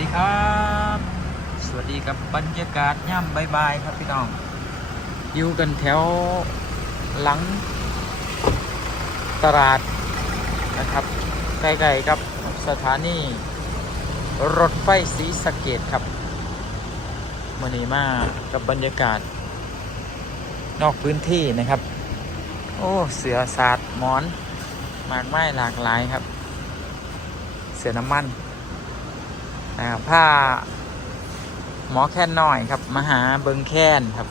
ดีครับ สวัสดีกับบรรยากาศย่ำบายๆครับพี่น้องอยู่กันแถวหลังตลาดนะครับใกล้ๆกับสถานีรถไฟสีสะเกตครับมันนี้มากกับบรรยากาศ นอกพื้นที่นะครับ โอ้เสือสาดหมอน มากไม้หลากหลายครับ เสือน้ำมัน นะครับผ้าหมอแค้นน้อยครับมหาเบิงแค้นครับ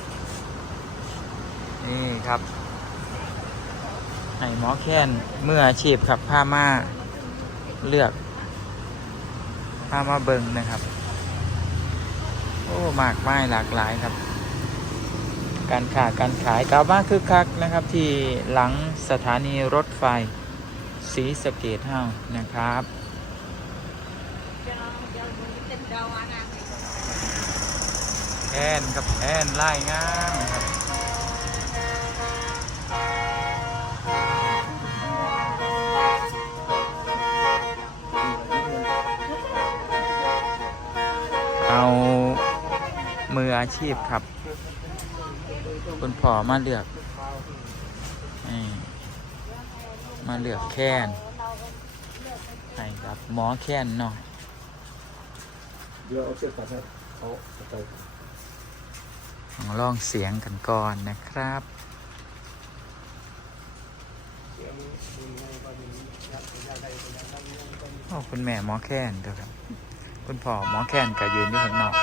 นี่ครับให้หมอแค้นเมื่ออาชีพครับผ้ามาเลือกผ้ามาเบิงนะครับ โอ้มากไม้หลากหลายครับ การค้าการขายกลับมาคึกคักนะครับ ที่หลังสถานีรถไฟสีสเกตเฮานะครับ แอนกับแอนไล่งามครับเอามืออาชีพครับ คุณพ่อมาเลือกมาเลือกแค้นให้ครับ หมอแค้นหน่อย เดี๋ยวเอาเชือกตัดให้เขาเอาไปลองลองเสียงกันก่อนนะครับโอ้คุณแม่หมอแค้นเด้อครับ คุณพ่อหมอแค้นก็ยืนอยู่ข้างนอก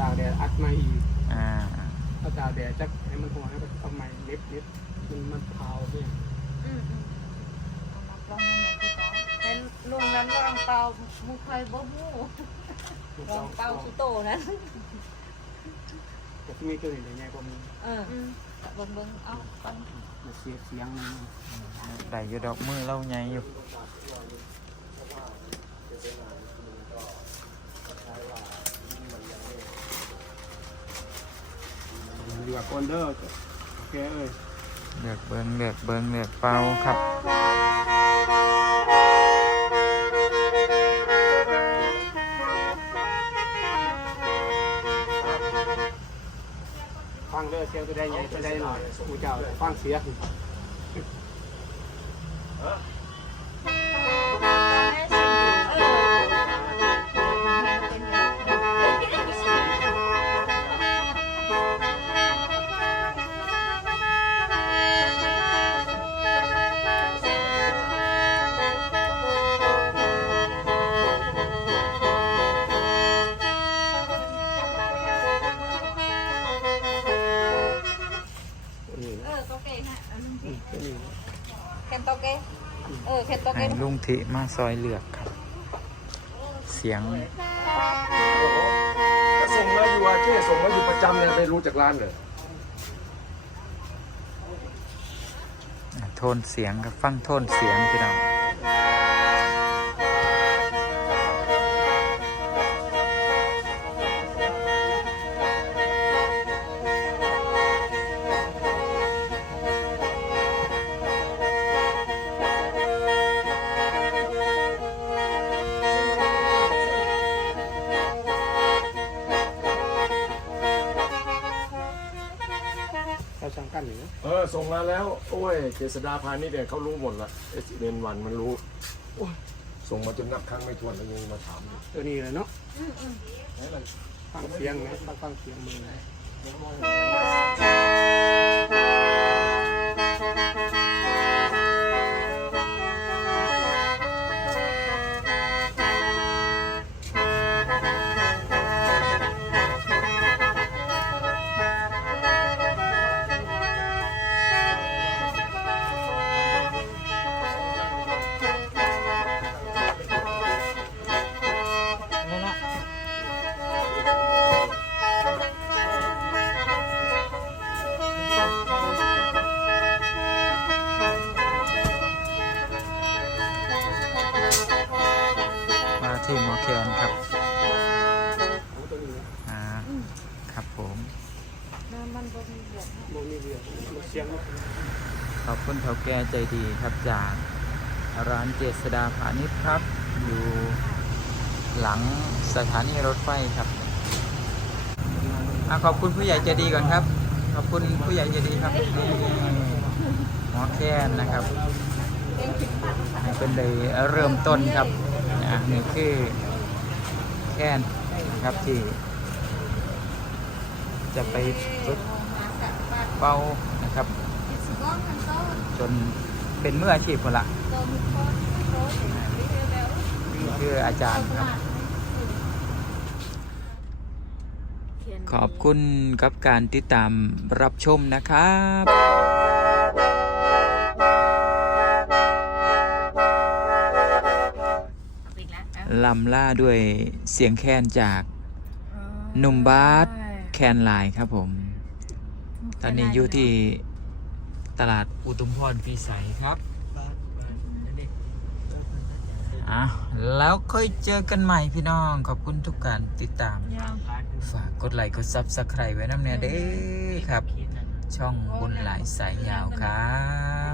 ตากแดดอัดมาอีกอ่าถ้าตากแดดจักให้มันหัวให้มันทำไมเล็บเล็บมันมันเผาเนี่ยเป็นลุงนั้นลองเป่ามุกเคยบ่มูลองเป่าสุโตนั้นแต่ที่มีตัวเห็นอย่างเงี้ยก็มีเออเบิ่งเบิ่งเอาปันมันเสียเสียงมันได้อยู่ดอกมือเล่าใหญ่อยู่ ดีกว่าคนเด้อโอเคเอ้ยเลือกเบิงเลือกเบิงเลือกเป่าครับฟังเด้อเสียงตัวใดใหญ่ตัวใดหน่อยกูเจ้าฟังเสียง แคนโตเกเออแคนโตเกให้ลุงทิมาซอยเลือกครับ เสียงก็ส่งมาอยู่อาเช่ส่งมาอยู่ประจำเลยไม่รู้จากร้านเลยโทนเสียงครับฟังโทนเสียงพี่น้อง กันอยู่นะเออส่งมาแล้ว โอ้ยเจษดาพาณิชย์เนี่ยเขารู้หมดละเอสเนวันมันรู้โอ้ยส่งมาจนนับครั้งไม่ถ้วนแล้วยังมาถามอยู่ตัวนี้เลยเนาะไหนล่ะฟังเสียงนะฟังฟังเสียงมือนะ ครับครับผมขอบคุณเถาแก่ใจดีครับจากร้านเจษดาพาณิชย์ครับ อยู่หลังสถานีรถไฟครับอขอบคุณผู้ใหญ่ใจดีก่อนครับ ขอบคุณผู้ใหญ่ใจดีครับหมอแค่นนะครับเป็นเลยเริ่มต้นครับนี่คือ แคนนะครับที่ จะไปฝึกเป่านะครับ จนเป็นเมื่ออาชีพคนละนี่คืออาจารย์ครับ ขอบคุณกับการติดตามรับชมนะครับ ลำล่าด้วยเสียงแคนจากหนุ่มบาสแคนไลน์ครับผม ตอนนี้อยู่ที่ตลาดอุตุมพรพีใสครับอะแล้วค่อยเจอกันใหม่พี่น้อง ขอบคุณทุกการติดตาม ฝากกดไลค์กดซับสไครต์ไว้น้ำเนียเด้อครับ ช่องบุญหลายสายยาวครับ